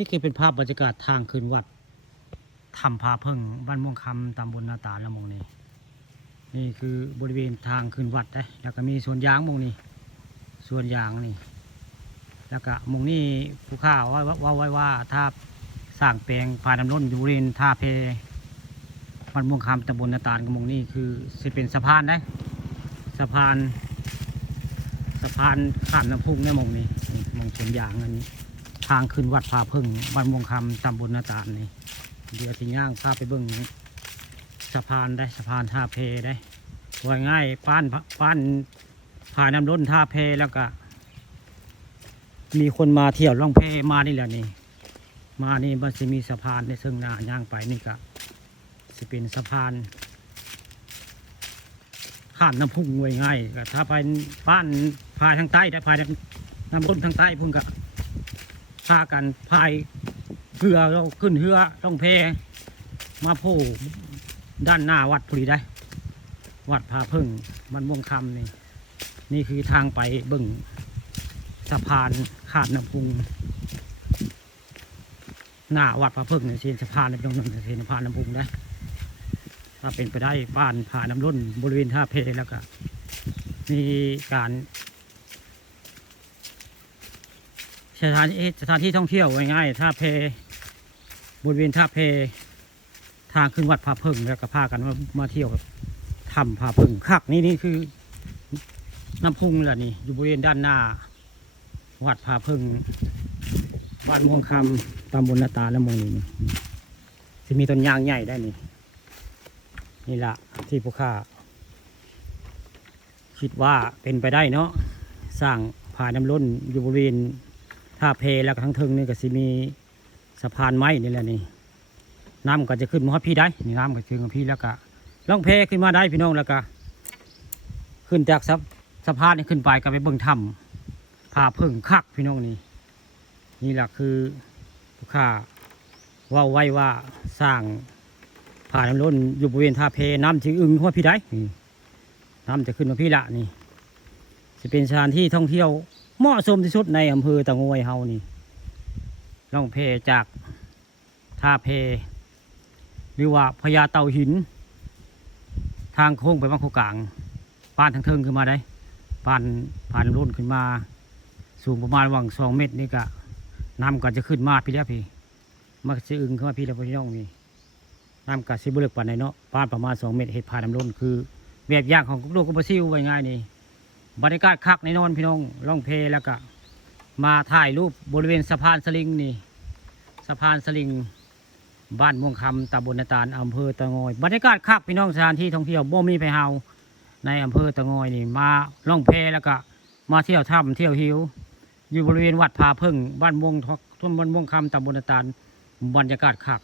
นี่คือเป็นภาพบรรยากาศทางขึ้นวัดถ้ำผาพึ่งบ้านม่วงคำตำบลนาตาลละมงนี่นี่คือบริเวณทางขึ้นวัดนะแล้วก็มีสวนยางมงนี่สวนยางนี่แล้วก็มงนี่ผู้ข้าว่าไว้ว่าถ้าสร้างแปลงพาดำล้นอยู่บริเวณท่าเพบ้านม่วงคำตำบลนาตาลกับมงนี่คือจะเป็นสะพานนะสะพานข้ามน้ำพุงในมงนี่มงสวนยางอันนี้ทางขึ้นวัดผาพึ่งบ้านม่วงคำตำบลนาตาลนี่เดี๋ยวที่ย่างพาไปเบิ่งสะพานได้สะพานท่าเพได้ว่าง่ายป้านผ่านน้ำล้นท่าเพแล้วก็มีคนมาเที่ยวล่องเพมานี่แหละนี่มานี่มันจะมีสะพานในซึ่งหน้าย่างไปนี่ก็จะเป็นสะพานข้ามน้ำพุ่งไว้ง่ายก็ถ้าไปป้านพายทางใต้ได้พายน้ำล้นทางใต้พุ่งก็พากันพายเรือเราขึ้นเรือล่องเพมาโผล่ด้านหน้าวัดพอดีได้วัดผาพึ่งมันม่วงคำนี่คือทางไปเบิ่งสะพานขาดน้ำพุงหน้าวัดผาพึ่งเนี่ยเส้นสะพานในตรงนั้นเส้นสะพานน้ำพุงได้ถ้าเป็นไปได้บ้านผ่าน้ำล้นบริเวณท่าเพแล้วก็มีการสถานที่ท่องเที่ยวง่ายๆท่าเพบริเวณท่าเพทางขึ้นวัดผาพึ่งแล้วก็พากันมาเที่ยวทำผาพึ่งคักนี่คือน้ำพุงแหละนี่อยู่บริเวณด้านหน้าวัดผาพึ่งบ้านม่วงคำตำบลนาตาและมงนี่จะมีต้นยางใหญ่ได้นี่แหละที่ผู้ข้าคิดว่าเป็นไปได้เนาะสร้างผ่านน้ำล้นอยู่บริเวณท่าเพแล้วก็ทั้งเทิงนี่ก็จะมีสะพานไม้นี่แหละนี่น้ำก็จะขึ้นมาพี่ได้นี่น้ำก็ขึ้นมาพี่แล้วก็ล่องเพขึ้นมาได้พี่น้องแล้วก็ขึ้นจากสะพานนี่ขึ้นไปก็ไปเบิ่งถ้ำผาพึ่งคักพี่น้องนี่แหละคือผู้ข้าว่าไว้ว่าสร้างผ่านน้ำล้นอยู่บริเวณท่าเพน้ำจะอึ้งมาพี่ได้น้ำจะขึ้นมาพี่ละนี่จะเป็นสถานที่ท่องเที่ยวเหมาะสมที่สุดในอำเภอตะงวยเฮานี่ล่องเพจากท่าเพหรือว่าพญาเต่าหินทางโค้งไปบางโคกลางปานทางเทิงขึ้นมาได้ปานผ่านน้ำล้นขึ้นมาสูงประมาณวัง2 เมตรนี่ก็น้ำก็จะขึ้นมาพี่แล้วพี่มันจะอึ้งขึ้นมาพี่แล้วพี่น้องนี่น้ำกัดซิบุเล็กป่านไหนเนาะปานประมาณ2 เมตรเหตุผ่านน้ำล้นคือแบบอย่างของโลกกบซิวไว้ง่ายนี่บรรยากาศคักในนอนพี่น้องล่องเพแล้วก็มาถ่ายรูปบริเวณสะพานสลิงนี่สะพานสลิงบ้านม่วงคำตำบลนาตาลอำเภอตะงอยบรรยากาศคักพี่น้องสถานที่ท่องเที่ยวบ่มีไผเฮาในอำเภอตะงอยนี่มาล่องเพแล้วก็มาเที่ยวถ้ำเที่ยวหิวอยู่บริเวณวัดผาพึ่งบ้านม่วงคำตำบลนาตาลบรรยากาศคัก